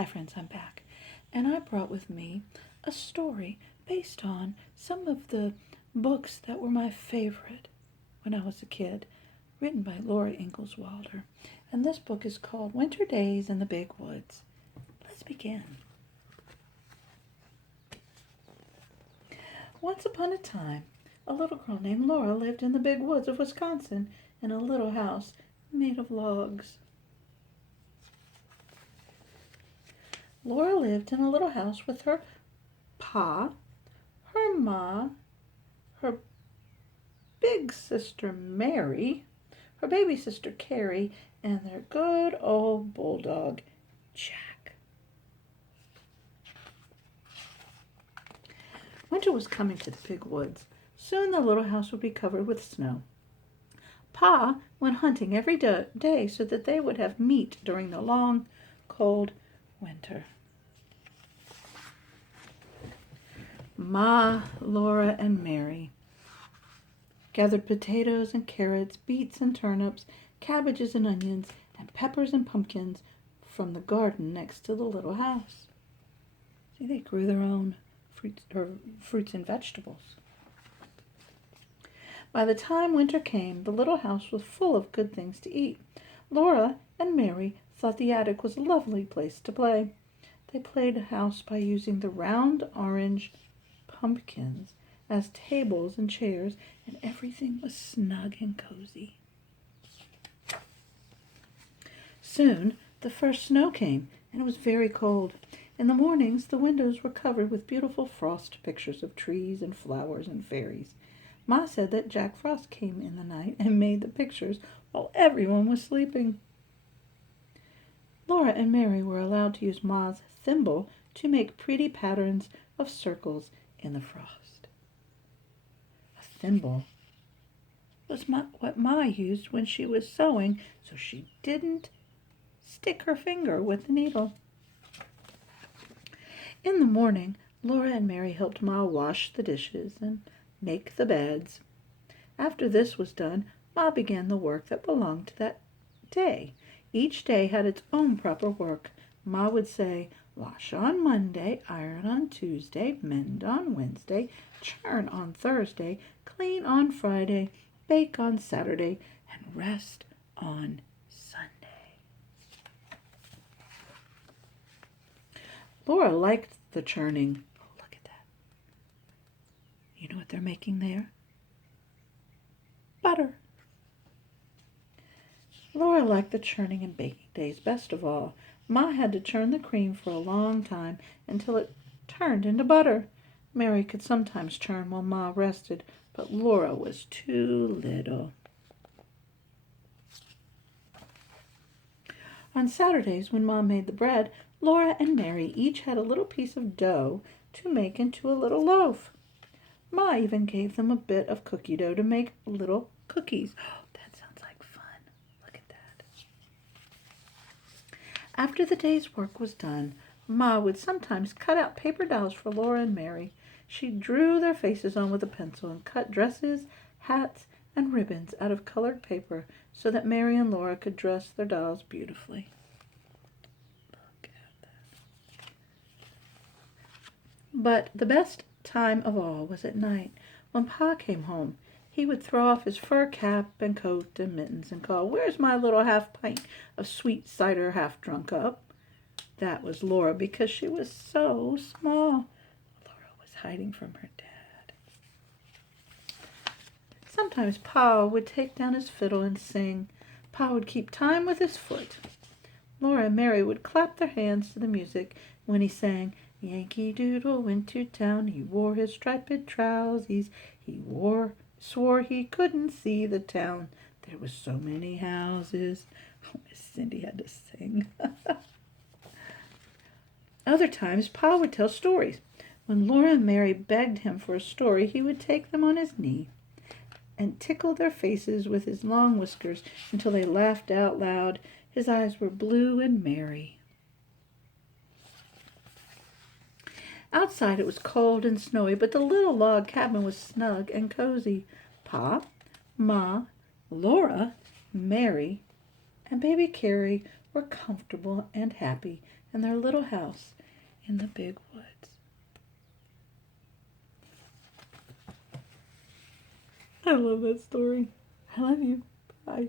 Hi friends, I'm back, and I brought with me a story based on some of the books that were my favorite when I was a kid, written by Laura Ingalls Wilder. And this book is called Winter Days in the Big Woods. Let's begin. Once upon a time, a little girl named Laura lived in the big woods of Wisconsin in a little house made of logs. Laura lived in a little house with her pa, her ma, her big sister Mary, her baby sister Carrie, and their good old bulldog, Jack. Winter was coming to the big woods. Soon the little house would be covered with snow. Pa went hunting every day so that they would have meat during the long, cold winter. Ma, Laura, and Mary gathered potatoes and carrots, beets and turnips, cabbages and onions, and peppers and pumpkins from the garden next to the little house. See, they grew their own fruits and vegetables. By the time winter came, the little house was full of good things to eat. Laura and Mary thought the attic was a lovely place to play. They played house by using the round orange pumpkins as tables and chairs, and everything was snug and cozy. Soon the first snow came, and it was very cold. In the mornings, the windows were covered with beautiful frost pictures of trees and flowers and fairies. Ma said that Jack Frost came in the night and made the pictures while everyone was sleeping. Laura and Mary were allowed to use Ma's thimble to make pretty patterns of circles in the frost. A thimble was what Ma used when she was sewing, so she didn't stick her finger with the needle. In the morning, Laura and Mary helped Ma wash the dishes and make the beds. After this was done, Ma began the work that belonged to that day. Each day had its own proper work. Ma would say, wash on Monday, iron on Tuesday, mend on Wednesday, churn on Thursday, clean on Friday, bake on Saturday, and rest on Sunday. Laura liked the churning. Oh, look at that. You know what they're making there? Butter. Laura liked the churning and baking days best of all. Ma had to churn the cream for a long time until it turned into butter. Mary could sometimes churn while Ma rested, but Laura was too little. On Saturdays, when Ma made the bread, Laura and Mary each had a little piece of dough to make into a little loaf. Ma even gave them a bit of cookie dough to make little cookies. Oh, that sounds like fun. Look at that. After the day's work was done, Ma would sometimes cut out paper dolls for Laura and Mary. She drew their faces on with a pencil and cut dresses, hats, and ribbons out of colored paper so that Mary and Laura could dress their dolls beautifully. Look at that. But the best time of all was at night. When Pa came home, he would throw off his fur cap and coat and mittens and call, "Where's my little half pint of sweet cider half drunk up?" That was Laura because she was so small. Laura was hiding from her dad. Sometimes Pa would take down his fiddle and sing. Pa would keep time with his foot. Laura and Mary would clap their hands to the music when he sang, "Yankee Doodle went to town, he wore his striped trousies, swore he couldn't see the town, there was so many houses." Oh, Miss Cindy had to sing. Other times, Pa would tell stories. When Laura and Mary begged him for a story, he would take them on his knee and tickle their faces with his long whiskers until they laughed out loud. His eyes were blue and merry. Outside it was cold and snowy, but the little log cabin was snug and cozy. Pa, Ma, Laura, Mary, and baby Carrie were comfortable and happy in their little house in the big woods. I love that story. I love you. Bye.